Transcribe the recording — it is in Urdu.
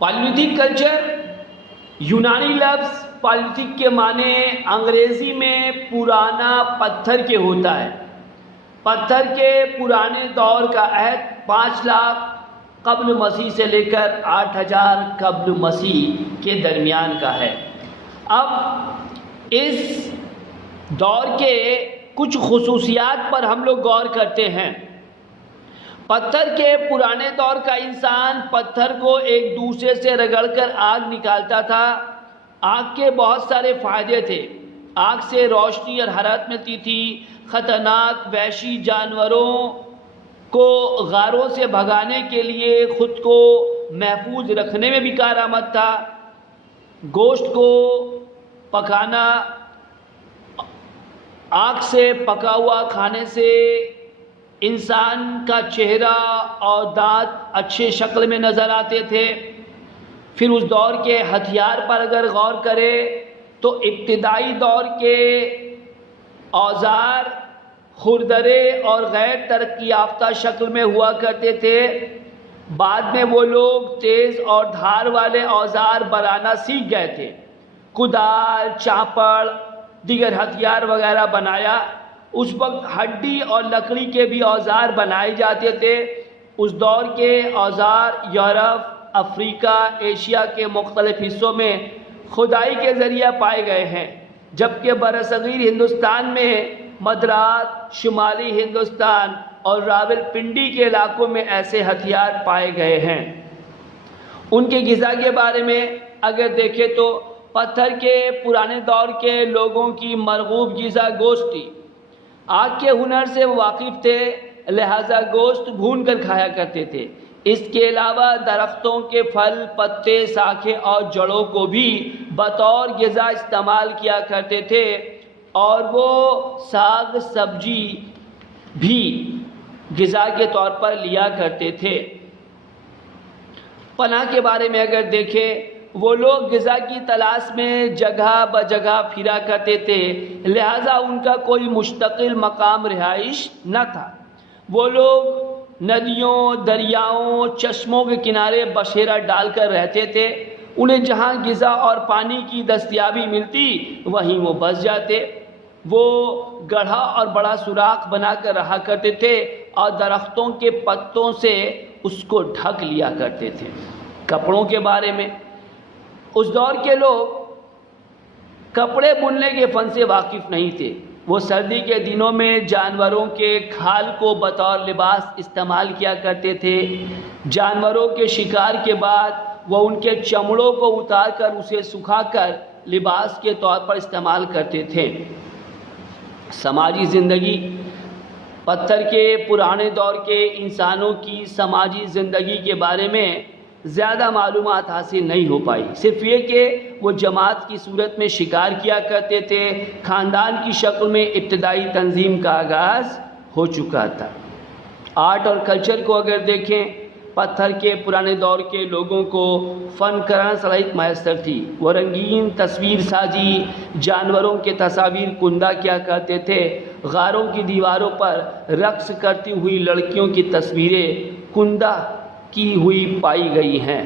پالیتھک کلچر یونانی لفظ پالیتھک کے معنی انگریزی میں پرانا پتھر کے ہوتا ہے۔ پتھر کے پرانے دور کا عہد 5 لاکھ قبل مسیح سے لے کر 8000 قبل مسیح کے درمیان کا ہے۔ اب اس دور کے کچھ خصوصیات پر ہم لوگ غور کرتے ہیں۔ پتھر کے پرانے دور کا انسان پتھر کو ایک دوسرے سے رگڑ کر آگ نکالتا تھا۔ آگ کے بہت سارے فائدے تھے۔ آگ سے روشنی اور حرارت ملتی تھی۔ خطرناک وحشی جانوروں کو غاروں سے بھگانے کے لیے خود کو محفوظ رکھنے میں بھی کارآمد تھا۔ گوشت کو پکانا، آگ سے پکا ہوا کھانے سے انسان کا چہرہ اور دانت اچھے شکل میں نظر آتے تھے۔ پھر اس دور کے ہتھیار پر اگر غور کرے تو ابتدائی دور کے اوزار خوردرے اور غیر ترقی یافتہ شکل میں ہوا کرتے تھے۔ بعد میں وہ لوگ تیز اور دھار والے اوزار بنانا سیکھ گئے تھے۔ کدال، چاپڑ، دیگر ہتھیار وغیرہ بنایا۔ اس وقت ہڈی اور لکڑی کے بھی اوزار بنائے جاتے تھے۔ اس دور کے اوزار یورپ، افریقہ، ایشیا کے مختلف حصوں میں کھدائی کے ذریعہ پائے گئے ہیں، جبکہ برصغیر ہندوستان میں مدرات، شمالی ہندوستان اور راولپنڈی کے علاقوں میں ایسے ہتھیار پائے گئے ہیں۔ ان کے غذا کے بارے میں اگر دیکھیں تو پتھر کے پرانے دور کے لوگوں کی مرغوب غذا گوشت تھی۔ آگ کے ہنر سے وہ واقف تھے، لہذا گوشت بھون کر کھایا کرتے تھے۔ اس کے علاوہ درختوں کے پھل، پتے، شاخیں اور جڑوں کو بھی بطور غذا استعمال کیا کرتے تھے، اور وہ ساگ سبزی بھی غذا کے طور پر لیا کرتے تھے۔ پناہ کے بارے میں اگر دیکھیں، وہ لوگ غذا کی تلاش میں جگہ بجگہ پھرا کرتے تھے، لہذا ان کا کوئی مستقل مقام رہائش نہ تھا۔ وہ لوگ ندیوں، دریاؤں، چشموں کے کنارے بسیرا ڈال کر رہتے تھے۔ انہیں جہاں غذا اور پانی کی دستیابی ملتی وہیں وہ بس جاتے۔ وہ گڑھا اور بڑا سوراخ بنا کر رہا کرتے تھے اور درختوں کے پتوں سے اس کو ڈھک لیا کرتے تھے۔ کپڑوں کے بارے میں اس دور کے لوگ کپڑے بننے کے فن سے واقف نہیں تھے۔ وہ سردی کے دنوں میں جانوروں کے کھال کو بطور لباس استعمال کیا کرتے تھے۔ جانوروں کے شکار کے بعد وہ ان کے چمڑوں کو اتار کر اسے سکھا کر لباس کے طور پر استعمال کرتے تھے۔ سماجی زندگی پتھر کے پرانے دور کے انسانوں کی سماجی زندگی کے بارے میں زیادہ معلومات حاصل نہیں ہو پائی، صرف یہ کہ وہ جماعت کی صورت میں شکار کیا کرتے تھے۔ خاندان کی شکل میں ابتدائی تنظیم کا آغاز ہو چکا تھا۔ آرٹ اور کلچر کو اگر دیکھیں، پتھر کے پرانے دور کے لوگوں کو فن کارانہ صلاحیت میسر تھی۔ وہ رنگین تصویر سازی، جانوروں کے تصاویر کندہ کیا کرتے تھے۔ غاروں کی دیواروں پر رقص کرتی ہوئی لڑکیوں کی تصویریں کندہ کی ہوئی پائی گئی ہیں۔